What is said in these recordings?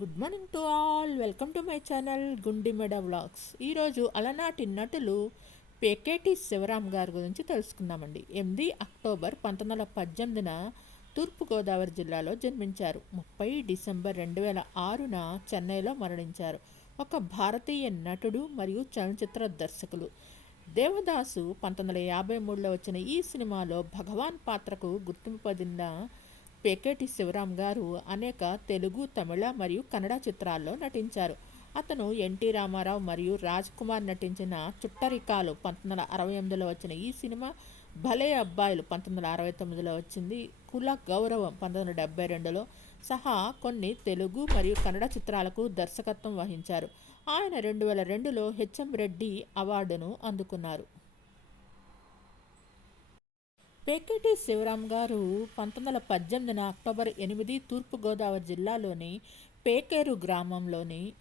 Good morning to all. Welcome to my channel Gundimeda vlogs. ఈరోజు అలనాటి నటులు పేకేటి శివరాం గారి గురించి తెలుసుకుందామండి. ఎనిమిది అక్టోబర్ పంతొమ్మిది వందల పద్దెనిమిదిన తూర్పుగోదావరి జిల్లాలో జన్మించారు. ముప్పై డిసెంబర్ రెండు వేల ఆరున చెన్నైలో మరణించారు. ఒక భారతీయ నటుడు మరియు చలనచిత్ర దర్శకులు. దేవదాసు పంతొమ్మిది వందల యాభై మూడులో వచ్చిన ఈ సినిమాలో భగవాన్ పాత్రకు గుర్తింపు పొందిన పేకేటి శివరాం గారు అనేక తెలుగు తమిళ మరియు కన్నడ చిత్రాల్లో నటించారు. అతను ఎన్టీ రామారావు మరియు రాజ్ కుమార్ నటించిన చుట్టరికాలు పంతొమ్మిది వందల అరవై ఎనిమిదిలో వచ్చిన ఈ సినిమా భలే అబ్బాయిలు. పంతొమ్మిది వందల అరవై తొమ్మిదిలో వచ్చింది కుల గౌరవం. పంతొమ్మిది వందల డెబ్బై రెండులో సహా కొన్ని తెలుగు మరియు కన్నడ చిత్రాలకు దర్శకత్వం వహించారు. ఆయన రెండు వేల రెండులో హెచ్ఎం రెడ్డి అవార్డును అందుకున్నారు. పేకేటి శివరాం గారు పంతొమ్మిది వందల పద్దెనిమిదిన అక్టోబర్ ఎనిమిది తూర్పుగోదావరి జిల్లాలోని పేకేరు గ్రామంలోని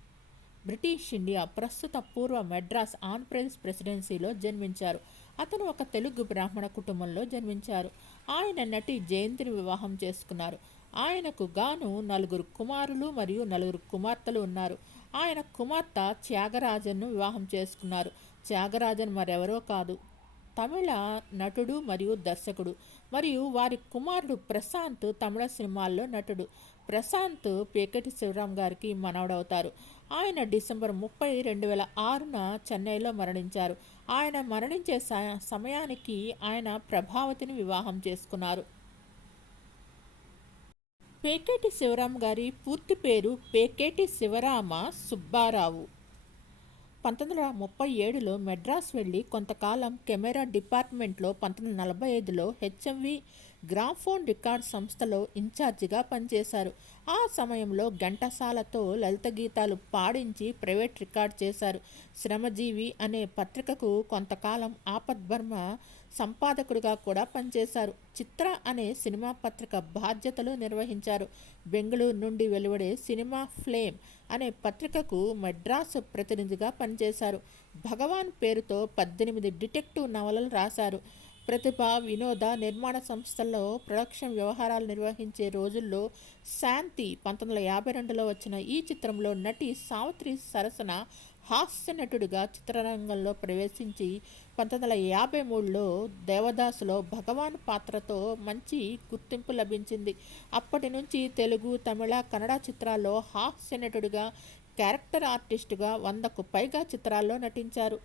బ్రిటిష్ ఇండియా ప్రస్తుత పూర్వ మెడ్రాస్ ఆంధ్రప్రదేశ్ ప్రెసిడెన్సీలో జన్మించారు. అతను ఒక తెలుగు బ్రాహ్మణ కుటుంబంలో జన్మించారు. ఆయన నటి జయంతిని వివాహం చేసుకున్నారు. ఆయనకు గాను నలుగురు కుమారులు మరియు నలుగురు కుమార్తెలు ఉన్నారు. ఆయన కుమార్తె త్యాగరాజన్ను వివాహం చేసుకున్నారు. త్యాగరాజన్ మరెవరో కాదు. తమిళ నటుడు మరియు దర్శకుడు మరియు వారి కుమారుడు ప్రశాంత్ తమిళ సినిమాల్లో నటుడు. ప్రశాంత్ పేకటి శివరాం గారికి మనవడవుతారు. ఆయన డిసెంబర్ ముప్పై రెండు వేల ఆరున చెన్నైలో మరణించారు. ఆయన మరణించే సమయానికి ఆయన ప్రభావతిని వివాహం చేసుకున్నారు. పేకేటి శివరాం గారి పూర్తి పేరు పేకేటి శివరామ సుబ్బారావు. పంతొమ్మిది వందల ముప్పై ఏడులో మెడ్రాస్ వెళ్ళి కొంతకాలం కెమెరా డిపార్ట్మెంట్లో పంతొమ్మిది వందల నలభై ఐదులో హెచ్ఎంవి గ్రాఫోన్ రికార్డ్ సంస్థలో ఇన్ఛార్జిగా పనిచేశారు. ఆ సమయంలో ఘంటసాలతో లలిత గీతాలు పాడించి ప్రైవేట్ రికార్డ్ చేశారు. శ్రమజీవి అనే పత్రికకు కొంతకాలం ఆపద్బర్మ సంపాదకుడిగా కూడా పనిచేశారు. చిత్ర అనే సినిమా పత్రిక బాధ్యతలు నిర్వహించారు. బెంగళూరు నుండి వెలువడే సినిమా ఫ్లేమ్ అనే పత్రికకు మద్రాసు ప్రతినిధిగా పనిచేశారు. భగవాన్ పేరుతో పద్దెనిమిది డిటెక్టివ్ నవలలు రాశారు. ప్రతిభ వినోద నిర్మాణ సంస్థల్లో ప్రొడక్షన్ వ్యవహారాలు నిర్వహించే రోజుల్లో శాంతి పంతొమ్మిది వందల యాభై రెండులో వచ్చిన ఈ చిత్రంలో నటి సావిత్రి సరసన హాస్య నటుడిగా చిత్రరంగంలో ప్రవేశించి పంతొమ్మిది వందల యాభై మూడులో దేవదాసులో భగవాన్ పాత్రతో మంచి గుర్తింపు లభించింది. అప్పటి నుంచి తెలుగు తమిళ కన్నడ చిత్రాల్లో హాస్య నటుడిగా క్యారెక్టర్ ఆర్టిస్టుగా వందకు పైగా చిత్రాల్లో నటించారు.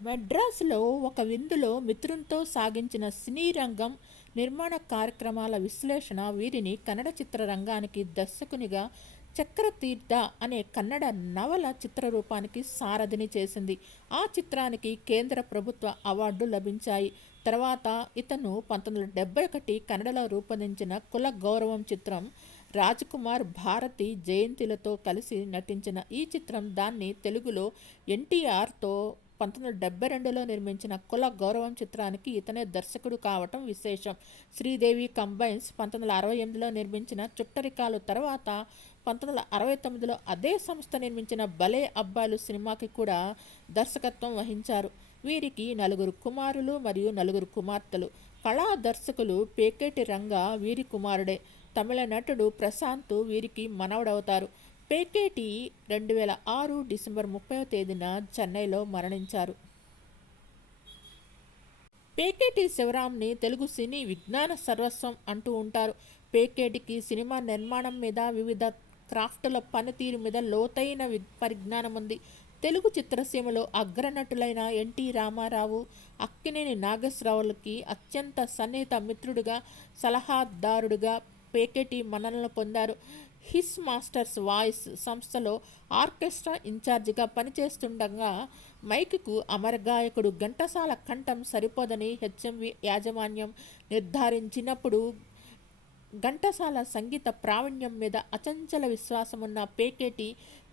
మెడ్రాస్లో ఒక విందులో మిత్రునితో సాగించిన సినీ రంగం నిర్మాణ కార్యక్రమాల విశ్లేషణ వీరిని కన్నడ చిత్రరంగానికి దర్శకునిగా చక్రతీర్థ అనే కన్నడ నవల చిత్రరూపానికి సారథిని చేసింది. ఆ చిత్రానికి కేంద్ర ప్రభుత్వ అవార్డు లభించాయి. తర్వాత ఇతను పంతొమ్మిది వందల డెబ్బై ఒకటి కన్నడలో రూపొందించిన కుల గౌరవం చిత్రం రాజ్కుమార్ భారతి జయంతిలతో కలిసి నటించిన ఈ చిత్రం దాన్ని తెలుగులో ఎన్టీఆర్తో పంతొమ్మిది వందల డెబ్బై రెండులో నిర్మించిన కుల గౌరవం చిత్రానికి ఇతనే దర్శకుడు కావటం విశేషం. శ్రీదేవి కంబైన్స్ పంతొమ్మిది వందల అరవై ఎనిమిదిలో నిర్మించిన చుట్టరికాలు తర్వాత పంతొమ్మిది వందల అరవై తొమ్మిదిలో అదే సంస్థ నిర్మించిన భలే అబ్బాయిలు సినిమాకి కూడా దర్శకత్వం వహించారు. వీరికి నలుగురు కుమారులు మరియు నలుగురు కుమార్తెలు. కళా దర్శకులు పేకేటి రంగ వీరి కుమారుడే. తమిళ నటుడు ప్రశాంత్ వీరికి మనవడవుతారు. పేకేటి రెండు వేల ఆరు డిసెంబర్ ముప్పై తేదీన చెన్నైలో మరణించారు. పేకేటి శివరాంని తెలుగు సినీ విజ్ఞాన సర్వస్వం అంటూ ఉంటారు. పేకేటికి సినిమా నిర్మాణం మీద వివిధ క్రాఫ్ట్ల పనితీరు మీద లోతైన పరిజ్ఞానం ఉంది. తెలుగు చిత్రసీమలో అగ్రనటులైన ఎన్టీ రామారావు అక్కినేని నాగేశ్వరరావులకి అత్యంత సన్నిహిత మిత్రుడిగా సలహాదారుడిగా పేకెటి మన్ననలు పొందారు. హిస్ మాస్టర్స్ వాయిస్ సంస్థలో ఆర్కెస్ట్రా ఇన్ఛార్జిగా పనిచేస్తుండగా మైక్కు అమరగాయకుడు ఘంటసాల కంఠం సరిపోదని హెచ్ఎంవి యాజమాన్యం నిర్ధారించినప్పుడు ఘంటసాల సంగీత ప్రావీణ్యం మీద అచంచల విశ్వాసమున్న పేకేటి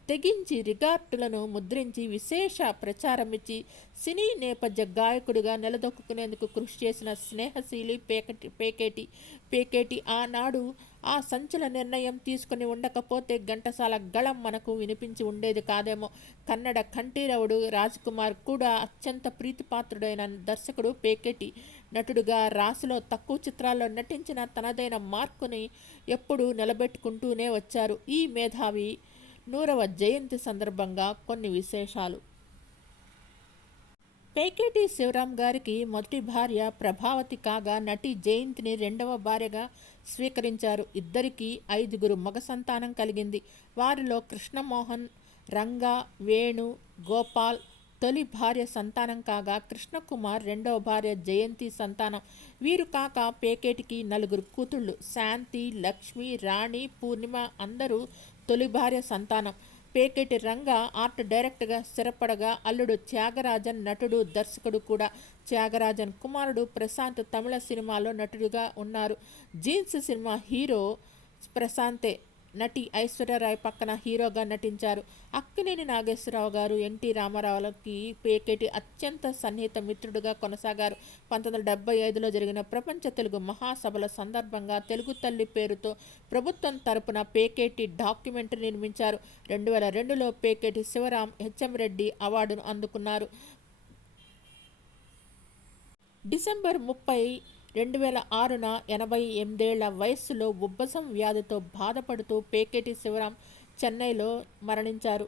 తెగించి రికార్డులను ముద్రించి విశేష ప్రచారమిచ్చి సినీ నేపథ్య గాయకుడిగా నిలదొక్కునేందుకు కృషి చేసిన స్నేహశీలి పేకటి పేకేటి పేకేటి ఆనాడు ఆ సంచల నిర్ణయం తీసుకుని ఉండకపోతే ఘంటసాల గళం మనకు వినిపించి ఉండేది కాదేమో. కన్నడ కంఠీరవుడు కుమార్ కూడా అత్యంత ప్రీతిపాత్రుడైన దర్శకుడు పేకేటి. నటుడుగా రాశిలో తక్కువ చిత్రాల్లో నటించిన తనదైన మార్కుని ఎప్పుడూ నిలబెట్టుకుంటూనే వచ్చారు. ఈ మేధావి నూరవ జయంతి సందర్భంగా కొన్ని విశేషాలు. పేకేటి శివరాం గారికి మొదటి భార్య ప్రభావతి కాగా నటి జయంతిని రెండవ భార్యగా స్వీకరించారు. ఇద్దరికీ ఐదుగురు మగ సంతానం కలిగింది. వారిలో కృష్ణమోహన్ రంగా వేణు గోపాల్ తొలి భార్య సంతానం కాగా కృష్ణకుమార్ రెండవ భార్య జయంతి సంతానం. వీరు కాక పేకేటికి నలుగురు కూతుళ్ళు శాంతి లక్ష్మి రాణి పూర్ణిమ అందరూ తొలి భార్య సంతానం. పేకేటి రంగ ఆర్ట్ డైరెక్టర్గా స్థిరపడగా అల్లుడు త్యాగరాజన్ నటుడు దర్శకుడు కూడా. త్యాగరాజన్ కుమారుడు ప్రశాంత్ తమిళ సినిమాలో నటుడుగా ఉన్నారు. జీన్స్ సినిమా హీరో ప్రశాంతే. నటి ఐశ్వర్యరాయ్ పక్కన హీరోగా నటించారు. అక్కినేని నాగేశ్వరరావు గారు ఎన్టీ రామారావులకి పేకేటి అత్యంత సన్నిహిత మిత్రుడుగా కొనసాగారు. పంతొమ్మిది వందల డెబ్బై ఐదులో జరిగిన ప్రపంచ తెలుగు మహాసభల సందర్భంగా తెలుగు తల్లి పేరుతో ప్రభుత్వం తరపున పేకేటి డాక్యుమెంటరీ నిర్మించారు. రెండు వేల రెండులో పేకేటి శివరాం హెచ్ఎం రెడ్డి అవార్డును అందుకున్నారు. డిసెంబర్ ముప్పై రెండు వేల ఆరున ఎనభై ఎనిమిదేళ్ళ వయస్సులో ఉబ్బసం వ్యాధితో బాధపడుతూ పేకేటి శివరాం చెన్నైలో మరణించారు.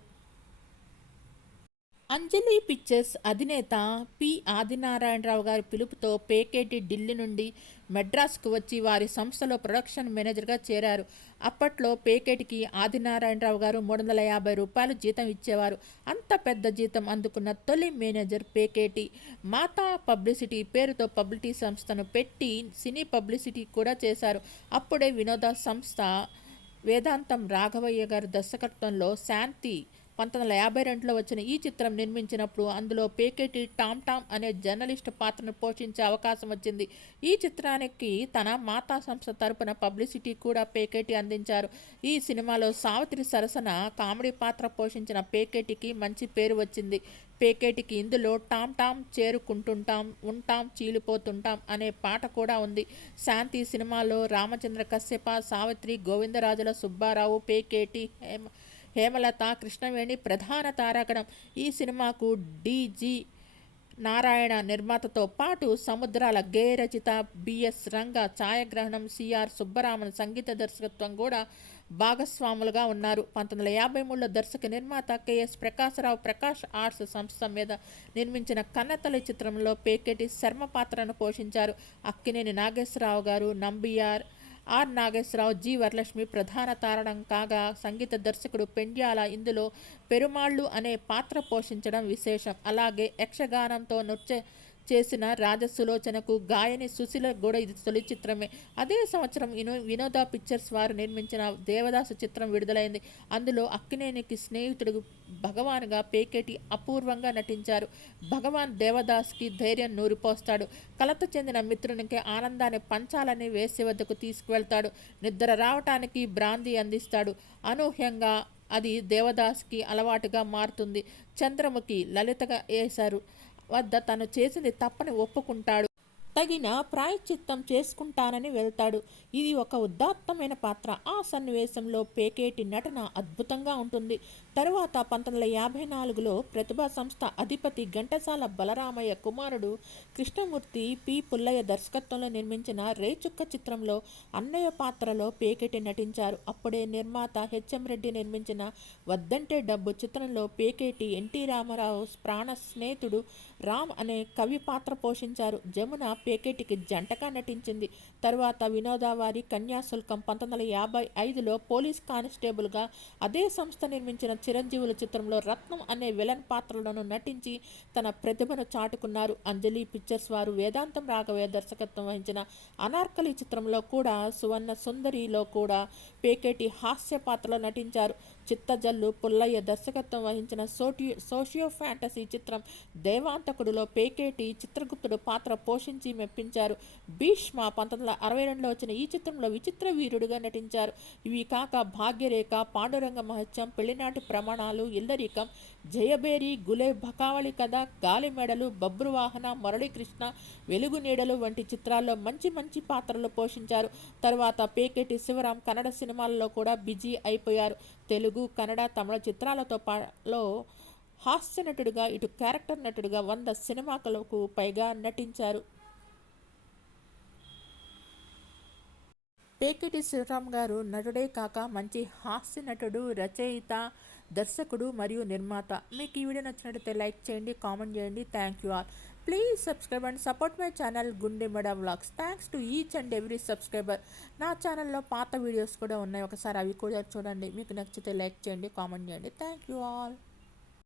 అంజలి పిక్చర్స్ అధినేత పి. ఆదినారాయణరావు గారి పిలుపుతో పేకేటి ఢిల్లీ నుండి మెడ్రాస్కు వచ్చి వారి సంస్థలో ప్రొడక్షన్ మేనేజర్గా చేరారు. అప్పట్లో పేకేటికి ఆదినారాయణరావు గారు మూడు వందల యాభై రూపాయలు జీతం ఇచ్చేవారు. అంత పెద్ద జీతం అందుకున్న తొలి మేనేజర్ పేకేటి. మాతా పబ్లిసిటీ పేరుతో పబ్లిటీ సంస్థను పెట్టి సినీ పబ్లిసిటీ కూడా చేశారు. అప్పుడే వినోద సంస్థ వేదాంతం రాఘవయ్య గారి దర్శకత్వంలో శాంతి పంతొమ్మిది వందల యాభై రెండులో వచ్చిన ఈ చిత్రం నిర్మించినప్పుడు అందులో పేకెటి టామ్ టామ్ అనే జర్నలిస్ట్ పాత్రను పోషించే అవకాశం వచ్చింది. ఈ చిత్రానికి తన మాతా సంస్థ తరపున పబ్లిసిటీ కూడా పేకేటి అందించారు. ఈ సినిమాలో సావిత్రి సరసన కామెడీ పాత్ర పోషించిన పేకేటికి మంచి పేరు వచ్చింది. పేకేటికి ఇందులో టామ్ టామ్ చేరుకుంటుంటాం ఉంటాం చీలిపోతుంటాం అనే పాట కూడా ఉంది. శాంతి సినిమాలో రామచంద్ర కశ్యప సావిత్రి గోవిందరాజుల సుబ్బారావు పేకేటి హేమ హేమలత కృష్ణవేణి ప్రధాన తారాగణం ఈ సినిమాకు డీజీ నారాయణ నిర్మాతతో పాటు సముద్రాల గే రచిత బిఎస్ రంగ ఛాయాగ్రహణం సిఆర్ సుబ్బరామన్ సంగీత దర్శకత్వం కూడా భాగస్వాములుగా ఉన్నారు. పంతొమ్మిది వందల యాభై మూడులో దర్శక నిర్మాత కెఎస్ ప్రకాశరావు ప్రకాష్ ఆర్ట్స్ సంస్థ మీద నిర్మించిన కన్నతల్లి చిత్రంలో పేకెటి శర్మ పాత్రను పోషించారు. అక్కినేని నాగేశ్వరరావు గారు నంబియార్ ఆర్ నాగేశ్వరరావు జి వరలక్ష్మి ప్రధాన తారణం కాగా సంగీత దర్శకుడు పెండ్యాల ఇందులో పెరుమాళ్ళు అనే పాత్ర పోషించడం విశేషం. అలాగే యక్షగానంతో నృత్య చేసిన రాజసులోచనకు గాయని సుశీల కూడా ఇది తొలి చిత్రమే. అదే సంవత్సరం వినో వినోద పిక్చర్స్ వారు నిర్మించిన దేవదాసు చిత్రం విడుదలైంది. అందులో అక్కినేనికి స్నేహితుడు భగవాన్గా పేకేటి అపూర్వంగా నటించారు. భగవాన్ దేవదాస్కి ధైర్యం నూరిపోస్తాడు. కలత చెందిన మిత్రునికి ఆనందాన్ని పంచాలని వేసి వద్దకు తీసుకువెళ్తాడు. నిద్ర రావటానికి బ్రాంది అందిస్తాడు. అనూహ్యంగా అది దేవదాస్కి అలవాటుగా మారుతుంది. చంద్రముఖి లలితగా వేశారు వద్ద తను చేసింది తప్పని ఒప్పుకుంటాడు. తగిన ప్రాయశ్చిత్తం చేసుకుంటానని వెళ్తాడు. ఇది ఒక ఉదాత్తమైన పాత్ర. ఆ సన్నివేశంలో పేకేటి నటన అద్భుతంగా ఉంటుంది. తరువాత పంతొమ్మిది వందల యాభై నాలుగులో ప్రతిభా సంస్థ అధిపతి ఘంటసాల బలరామయ్య కుమారుడు కృష్ణమూర్తి పి. పుల్లయ్య దర్శకత్వంలో నిర్మించిన రేచుక్క చిత్రంలో అన్నయ్య పాత్రలో పేకేటి నటించారు. అప్పుడే నిర్మాత హెచ్ఎం రెడ్డి నిర్మించిన వద్దంటే డబ్బు చిత్రంలో పేకేటి ఎన్టీ రామారావు ప్రాణ స్నేహితుడు రామ్ అనే కవి పాత్ర పోషించారు. జమున పేకేటికి జంటగా నటించింది. తరువాత వినోదావారి కన్యాశుల్కం పంతొమ్మిది వందల యాభై ఐదులో పోలీస్ కానిస్టేబుల్గా అదే సంస్థ నిర్మించిన చిరంజీవుల చిత్రంలో రత్నం అనే విలన్ పాత్రలను నటించి తన ప్రతిభను చాటుకున్నారు. అంజలి పిక్చర్స్ వారు వేదాంతం రాఘవయ్య దర్శకత్వం వహించిన అనార్కలి చిత్రంలో కూడా సువర్ణ సుందరిలో కూడా పేకేటి హాస్య పాత్రలో నటించారు. చిత్తజల్లు పుల్లయ్య దర్శకత్వం వహించిన సోటి సోషియో ఫ్యాంటసీ చిత్రం దేవాంతకుడులో పేకేటి చిత్రగుప్తుడు పాత్ర పోషించి మెప్పించారు. భీష్మ పంతొమ్మిది వందల అరవై రెండులో వచ్చిన ఈ చిత్రంలో విచిత్ర వీరుడుగా నటించారు. ఇవి కాక భాగ్యరేఖ పాండురంగ మహత్యం పెళ్ళినాటి ప్రమాణాలు ఇల్లరికం జయబేరి గులే భకావళి కథ గాలి మెడలు బబ్రువాహన మురళీకృష్ణ వెలుగు నీడలు వంటి చిత్రాల్లో మంచి మంచి పాత్రలు పోషించారు. తర్వాత పేకెటి శివరాం కన్నడ సినిమాల్లో కూడా బిజీ అయిపోయారు. తెలుగు కన్నడ తమిళ చిత్రాలతో పాలో హాస్య నటుడిగా ఇటు క్యారెక్టర్ నటుడిగా వంద సినిమాలకు పైగా నటించారు. పేకిటి శివరామ్ గారు నటుడే కాక మంచి హాస్య నటుడు రచయిత దర్శకుడు మరియు నిర్మాత. మీకు ఈ వీడియో నచ్చినట్లయితే లైక్ చేయండి కామెంట్ చేయండి. Thank you all please subscribe and support my channel Gundimeda vlogs thanks to each and every subscriber నా ఛానల్లో పాత వీడియోస్ కూడా ఉన్నాయి. ఒకసారి అవి కూడా చూడండి. మీకు నచ్చితే లైక్ చేయండి కామెంట్ చేయండి. Thank you all